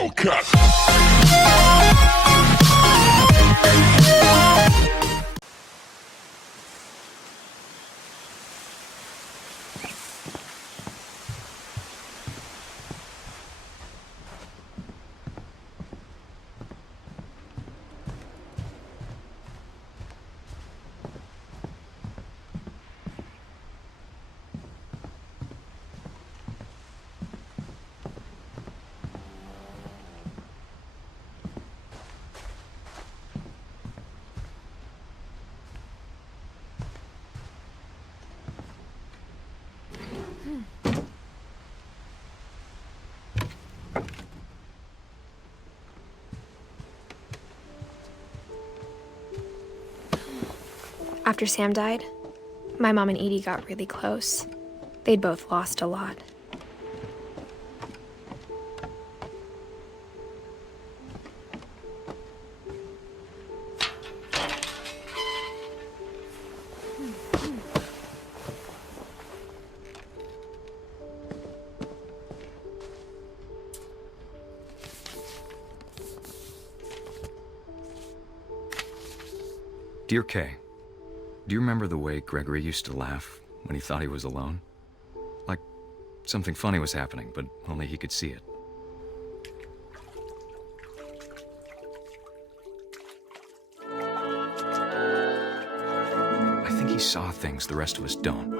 Hellcat. After Sam died, my mom and Edie got really close. They'd both lost a lot. Dear Kay, do you remember the way Gregory used to laugh when he thought he was alone? Like something funny was happening, but only he could see it. I think he saw things the rest of us don't.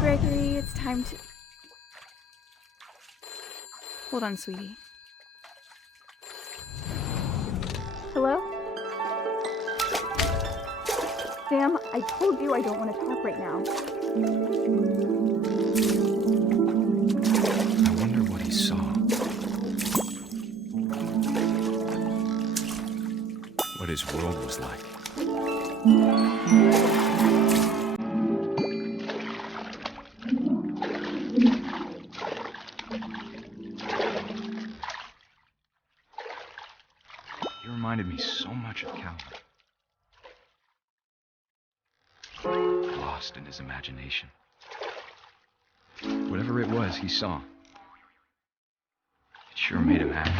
Gregory, it's time to... Hold on, sweetie. Hello? Sam, I told you I don't want to talk right now. I wonder what he saw. What his world was like. He reminded me so much of Calvin. Lost in his imagination. Whatever it was he saw, it sure made him happy.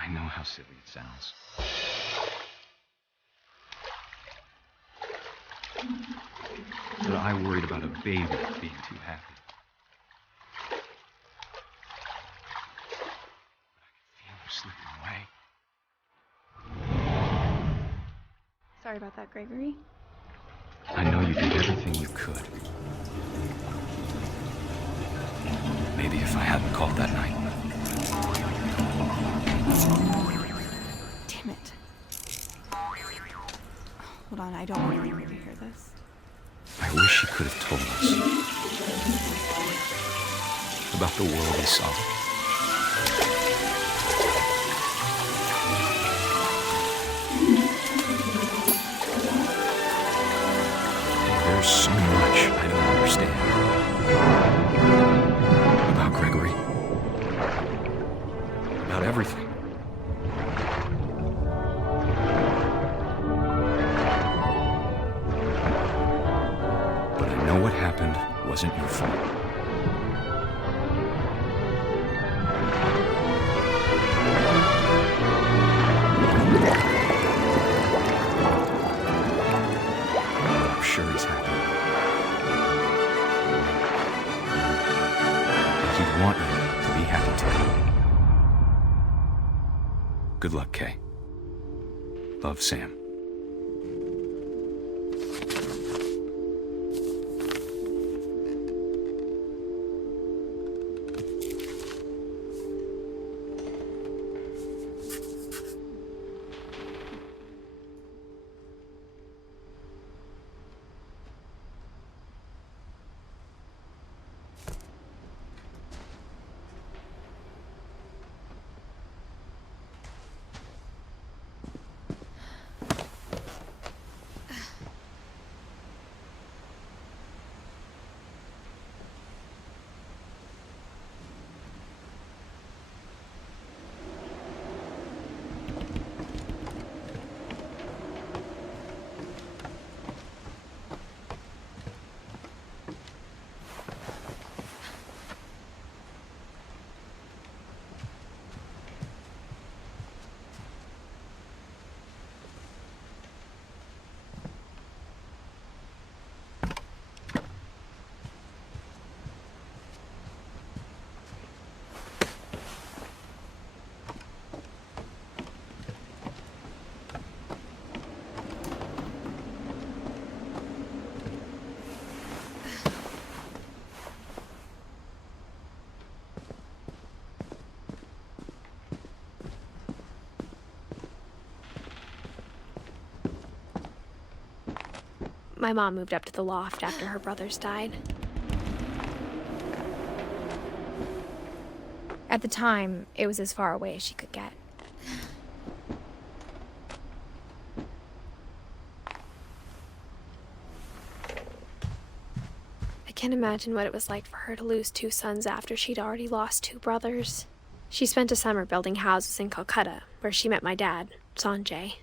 I know how silly it sounds. But I worried about a baby being too happy. I could feel her slipping away. Sorry about that, Gregory. I know you if I hadn't called that night. Damn it. Hold on, I don't want anyone to hear this. I wish he could have told us about the world he saw. There's so much I don't understand about Gregory, about everything. But I know what happened wasn't your fault. I'm sure he's happy. And he'd want you to be happy too. Good luck, Kay. Love, Sam. My mom moved up to the loft after her brothers died. At the time, it was as far away as she could get. I can't imagine what it was like for her to lose 2 sons after she'd already lost 2 brothers. She spent a summer building houses in Calcutta, where she met my dad, Sanjay.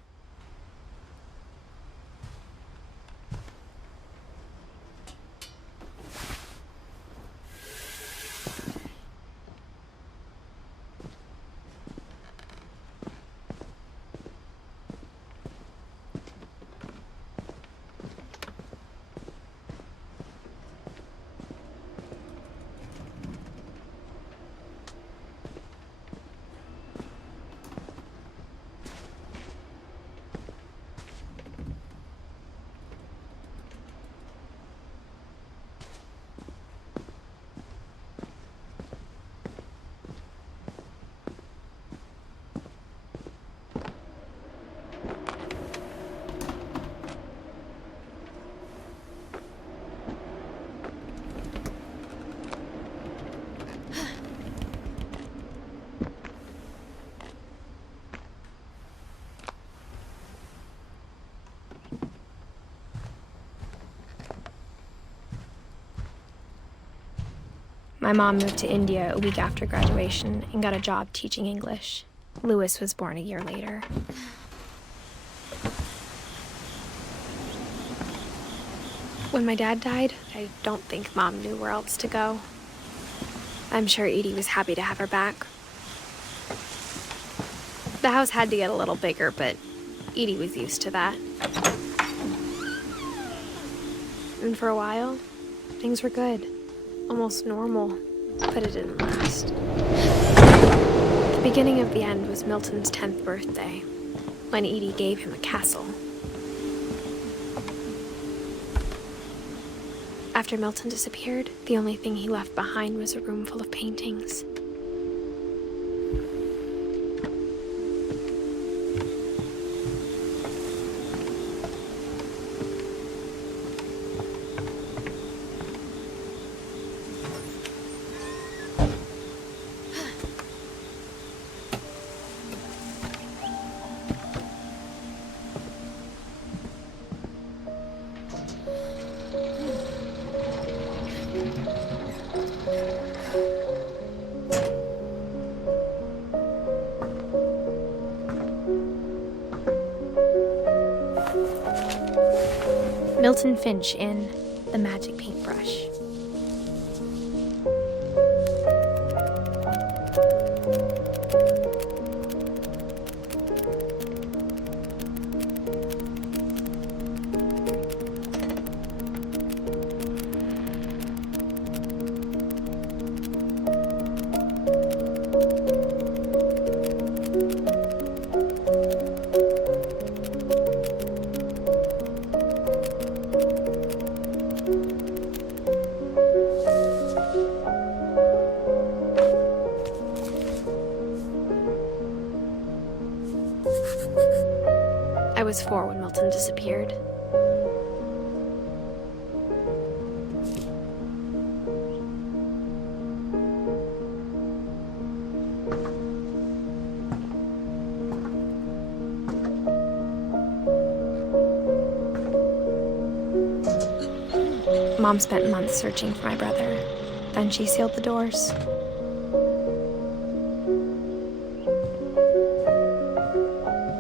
My mom moved to India a week after graduation and got a job teaching English. Louis was born a year later. When my dad died, I don't think Mom knew where else to go. I'm sure Edie was happy to have her back. The house had to get a little bigger, but Edie was used to that. And for a while, things were good. Almost normal, but it didn't last. The beginning of the end was Milton's 10th birthday, when Edie gave him a castle. After Milton disappeared, the only thing he left behind was a room full of paintings. Milton Finch in The Magic Paintbrush. I was 4 when Milton disappeared. Mom spent months searching for my brother. Then she sealed the doors.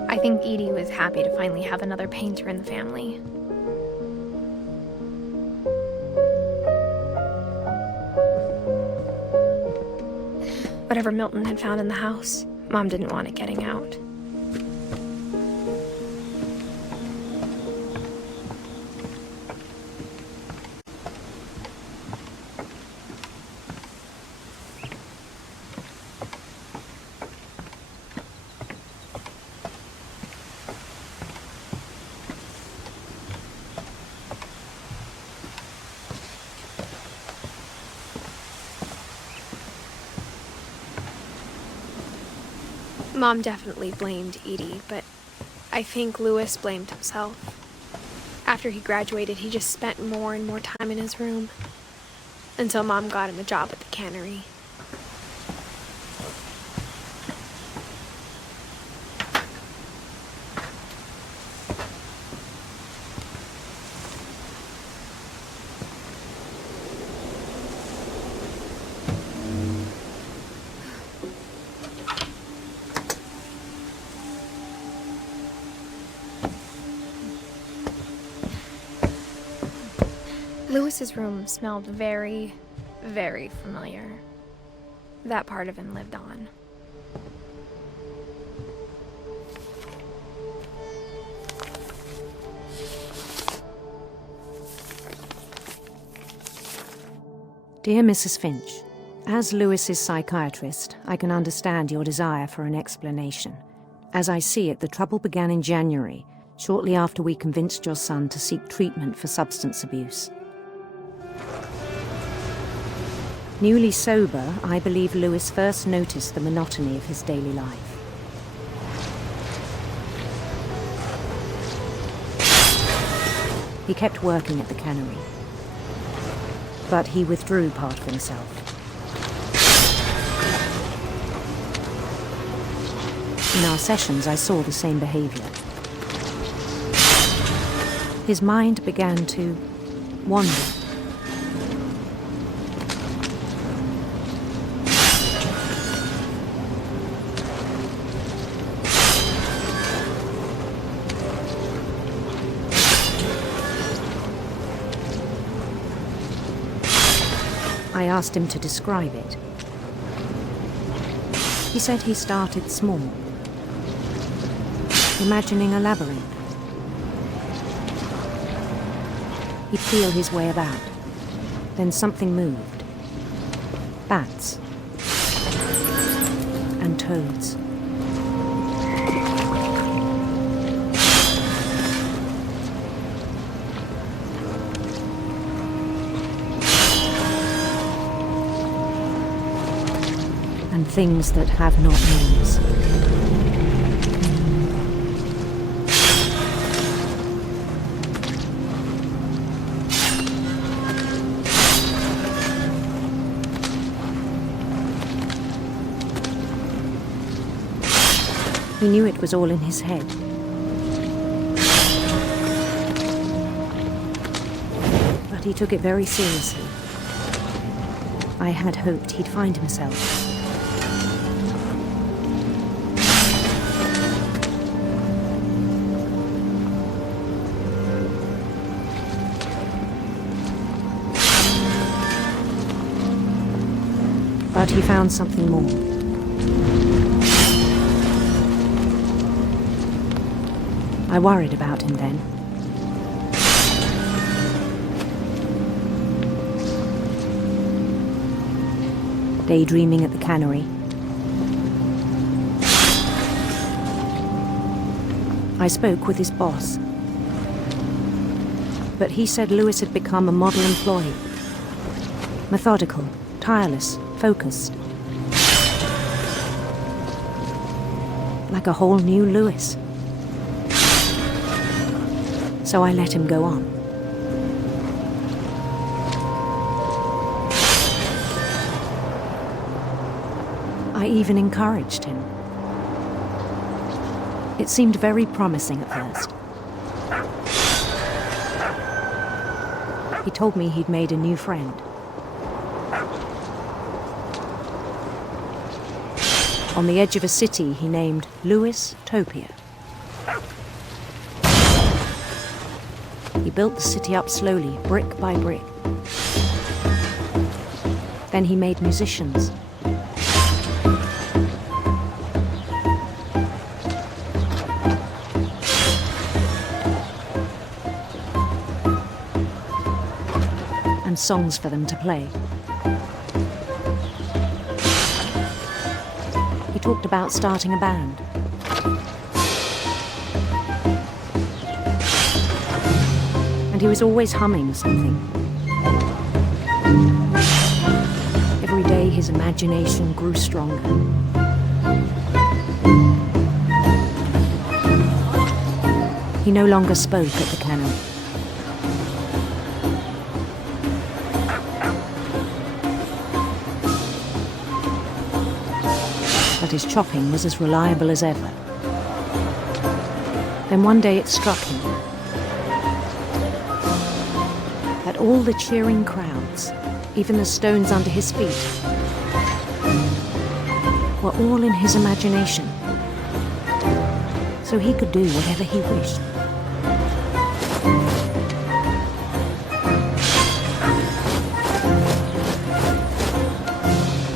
I think Edie was happy to finally have another painter in the family. Whatever Milton had found in the house, Mom didn't want it getting out. Mom definitely blamed Edie, but I think Louis blamed himself. After he graduated, he just spent more and more time in his room, until Mom got him a job at the cannery. Louis's room smelled very, very familiar. That part of him lived on. Dear Mrs. Finch, as Louis's psychiatrist, I can understand your desire for an explanation. As I see it, the trouble began in January, shortly after we convinced your son to seek treatment for substance abuse. Newly sober, I believe Louis first noticed the monotony of his daily life. He kept working at the cannery, but he withdrew part of himself. In our sessions, I saw the same behavior. His mind began to wander. I asked him to describe it. He said he started small, imagining a labyrinth. He'd feel his way about. Then something moved. Bats. And toads. and things that have not names. He knew it was all in his head. But he took it very seriously. I had hoped he'd find himself. But he found something more. I worried about him then. Daydreaming at the cannery. I spoke with his boss. But he said Lewis had become a model employee. Methodical, tireless, focused. Like a whole new Lewis. So I let him go on. I even encouraged him. It seemed very promising at first. He told me he'd made a new friend. On the edge of a city he named Lewis Topia. He built the city up slowly, brick by brick. Then he made musicians. And songs for them to play. He talked about starting a band. And he was always humming something. Every day his imagination grew stronger. He no longer spoke at the cannery. But his chopping was as reliable as ever. Then one day it struck him that all the cheering crowds, even the stones under his feet, were all in his imagination, so he could do whatever he wished.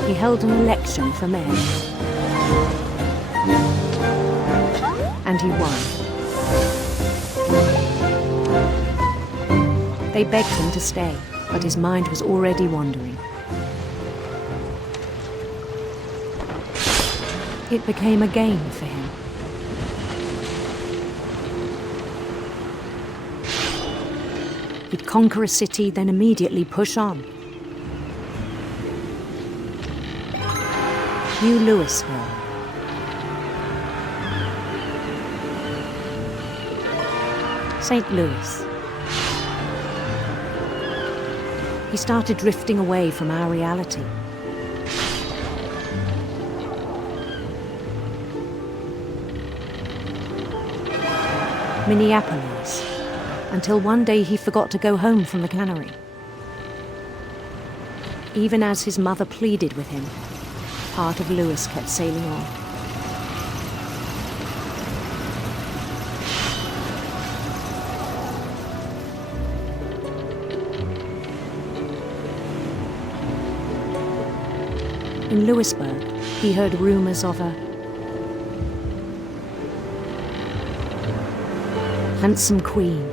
He held an election for mayor, and he won. They begged him to stay, but his mind was already wandering. It became a game for him. He'd conquer a city, then immediately push on. New Louisville. St. Louis. He started drifting away from our reality. Minneapolis, until one day he forgot to go home from the cannery. Even as his mother pleaded with him, part of Lewis kept sailing on. In Louisburg, he heard rumors of a handsome queen.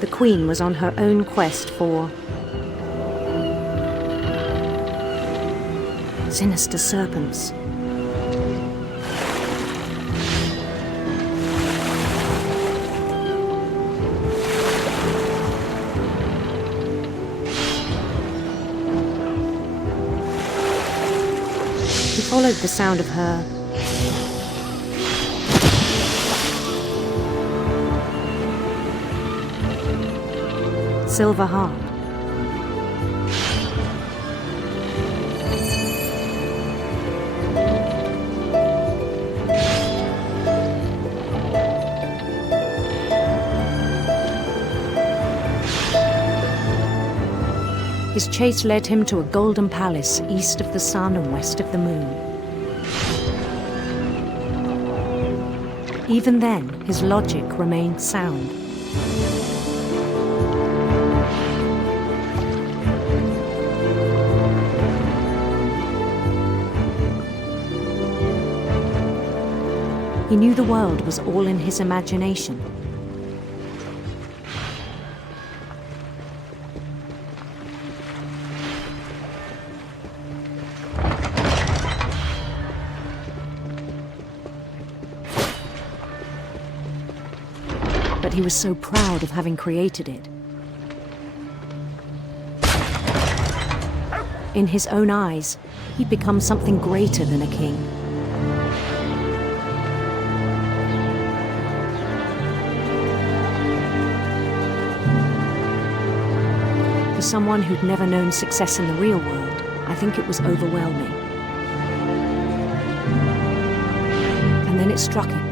The queen was on her own quest for sinister serpents. He followed the sound of her silver harp. His chase led him to a golden palace east of the sun and west of the moon. Even then, his logic remained sound. He knew the world was all in his imagination. But he was so proud of having created it. In his own eyes, he'd become something greater than a king. For someone who'd never known success in the real world, I think it was overwhelming. And then it struck him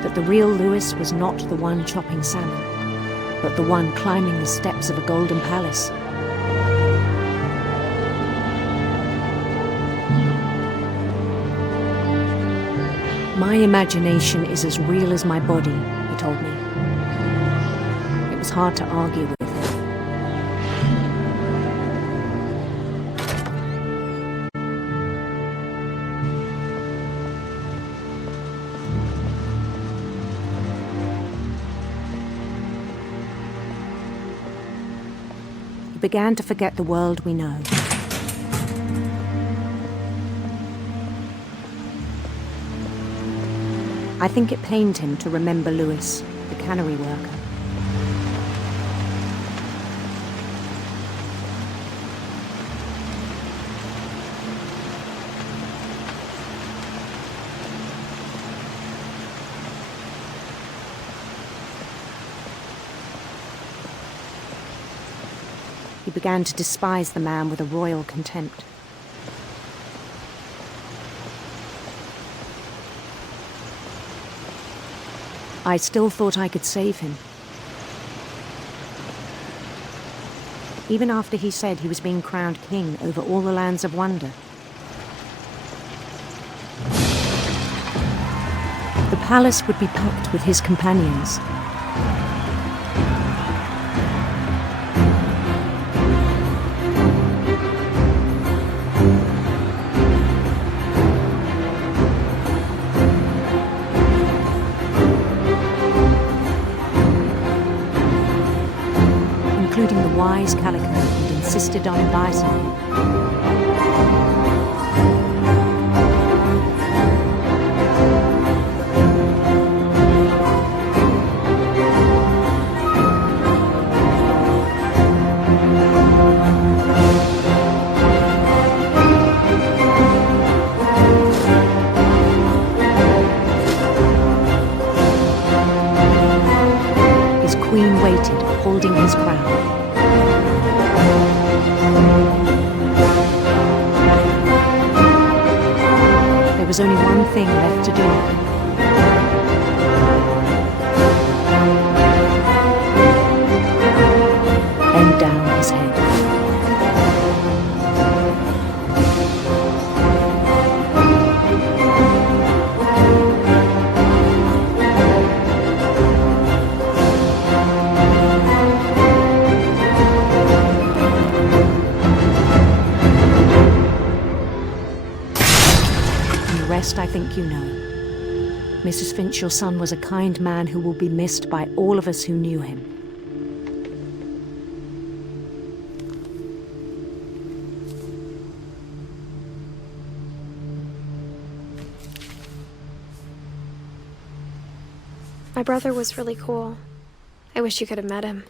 that the real Lewis was not the one chopping salmon, but the one climbing the steps of a golden palace. My imagination is as real as my body, he told me. It was hard to argue with him. He began to forget the world we know. I think it pained him to remember Lewis, the cannery worker. He began to despise the man with a royal contempt. I still thought I could save him. Even after he said he was being crowned king over all the lands of wonder. The palace would be packed with his companions. Including the wise Calico who'd insisted on advising him. His queen waited, holding his crown. There was only one thing left to do. Bend down his head. I think you know. Mrs. Finch, your son was a kind man who will be missed by all of us who knew him. My brother was really cool. I wish you could have met him.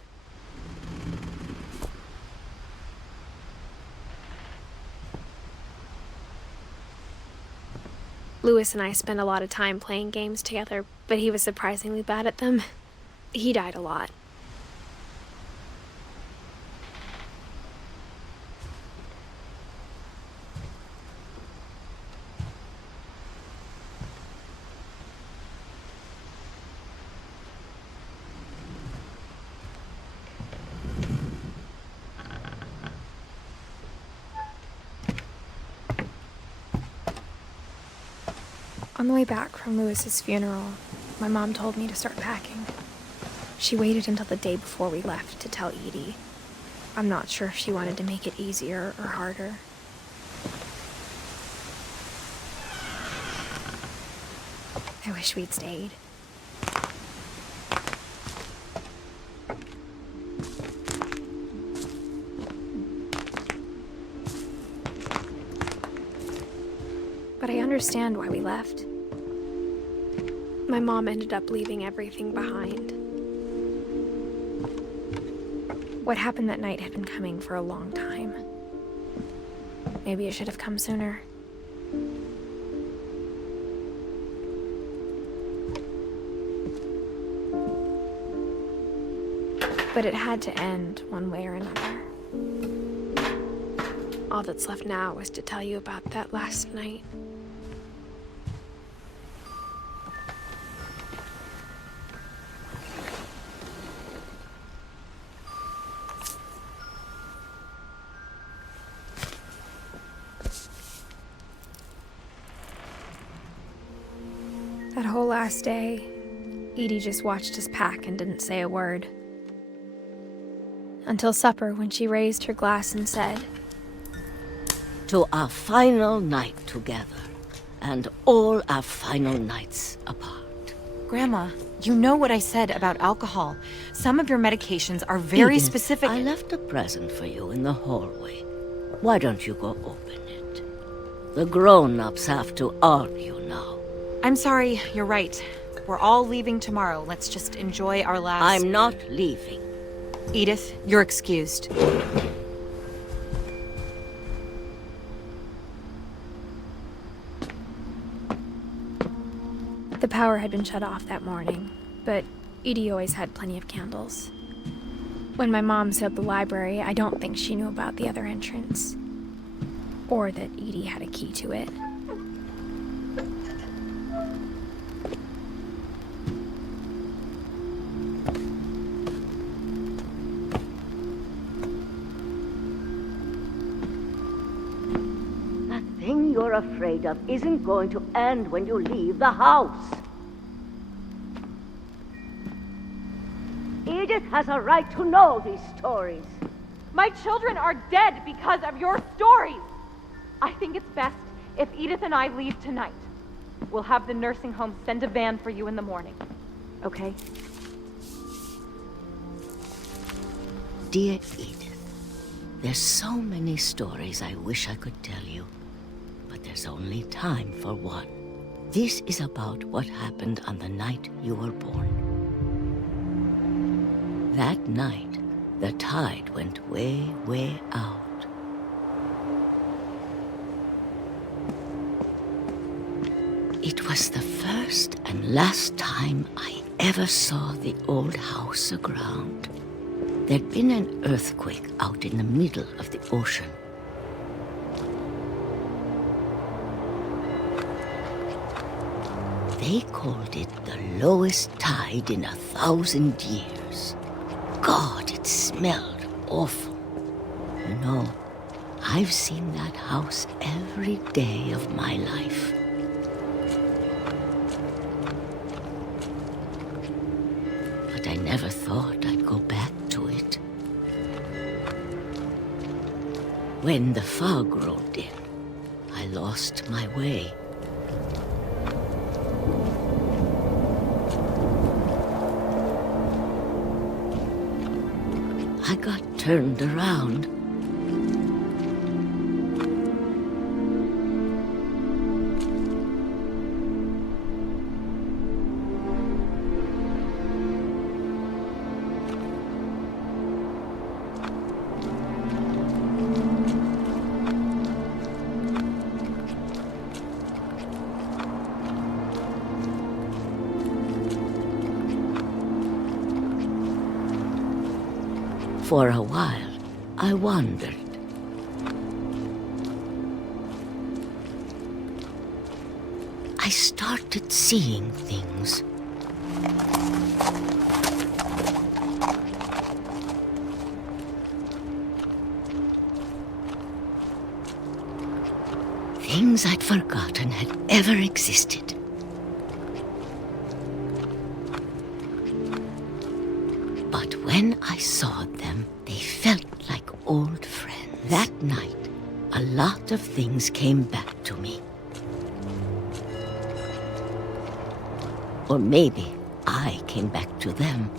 Louis and I spent a lot of time playing games together, but he was surprisingly bad at them. He died a lot. On the way back from Louis's funeral, my mom told me to start packing. She waited until the day before we left to tell Edie. I'm not sure if she wanted to make it easier or harder. I wish we'd stayed. But I understand why we left. My mom ended up leaving everything behind. What happened that night had been coming for a long time. Maybe it should have come sooner. But it had to end one way or another. All that's left now is to tell you about that last night. That whole last day, Edie just watched us pack and didn't say a word. Until supper, when she raised her glass and said, "To our final night together, and all our final nights apart." Grandma, you know what I said about alcohol. Some of your medications are very Edith, specific. I left a present for you in the hallway. Why don't you go open it? The grown-ups have to argue now. I'm sorry, you're right. We're all leaving tomorrow. Let's just enjoy our last... I'm not leaving. Edith, you're excused. The power had been shut off that morning, but Edie always had plenty of candles. When my mom sealed the library, I don't think she knew about the other entrance. Or that Edie had a key to it. That thing you're afraid of isn't going to end when you leave the house. Edith has a right to know these stories. My children are dead because of your stories. I think it's best if Edith and I leave tonight. We'll have the nursing home send a van for you in the morning. Okay? Dear Edith, there's so many stories I wish I could tell you, but there's only time for one. This is about what happened on the night you were born. That night, the tide went way, way out. It was the first and last time I ever saw the old house aground. There'd been an earthquake out in the middle of the ocean. They called it the lowest tide in 1,000 years. God, it smelled awful. You know, I've seen that house every day of my life. But I never thought I'd go back to it. When the fog rolled in, I lost my way. I got turned around. For a while, I wondered. I started seeing things. Things I'd forgotten had ever existed. But when I saw them, they felt like old friends. That night, a lot of things came back to me. Or maybe I came back to them.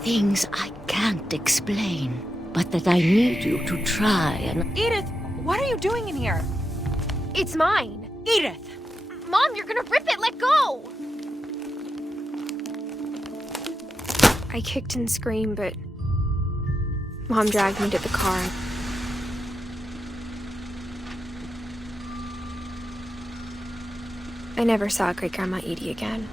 Things I can't explain, but that I need you to try and... Edith, what are you doing in here? It's mine. Edith! Mom, you're gonna rip it! Let go! I kicked and screamed, but Mom dragged me to the car. I never saw Great-Grandma Edie again.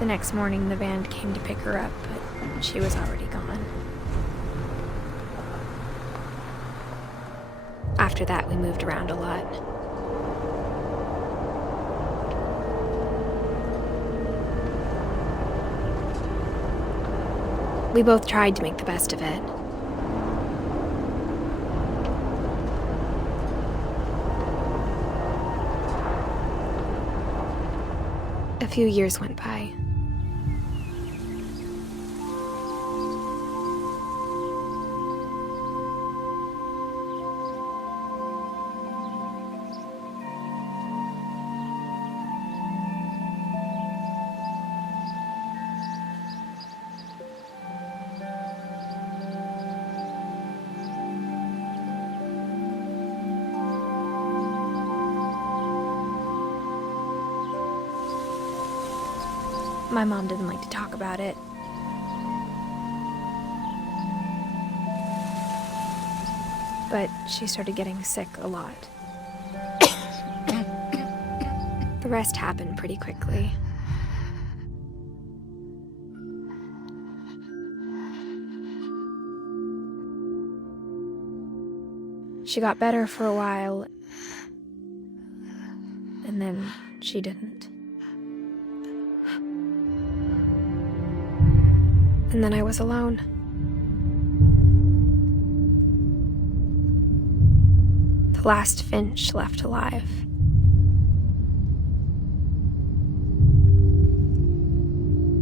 The next morning, the band came to pick her up, but she was already gone. After that, we moved around a lot. We both tried to make the best of it. A few years went by. My mom didn't like to talk about it. But she started getting sick a lot. The rest happened pretty quickly. She got better for a while, and then she didn't. And then I was alone. The last finch left alive.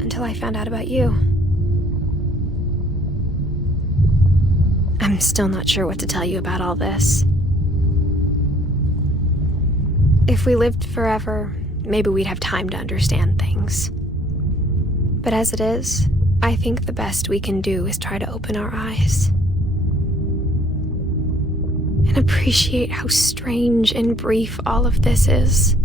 Until I found out about you. I'm still not sure what to tell you about all this. If we lived forever, maybe we'd have time to understand things. But as it is, I think the best we can do is try to open our eyes and appreciate how strange and brief all of this is.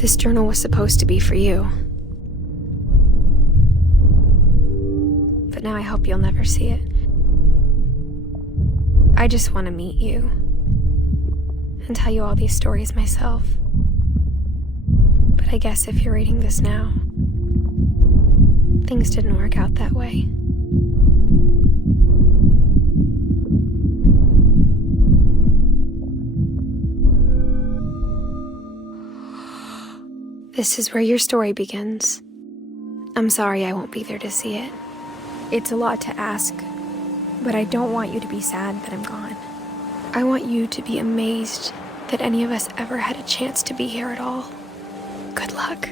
This journal was supposed to be for you. But now I hope you'll never see it. I just want to meet you and tell you all these stories myself. But I guess if you're reading this now, things didn't work out that way. This is where your story begins. I'm sorry I won't be there to see it. It's a lot to ask, but I don't want you to be sad that I'm gone. I want you to be amazed that any of us ever had a chance to be here at all. Good luck.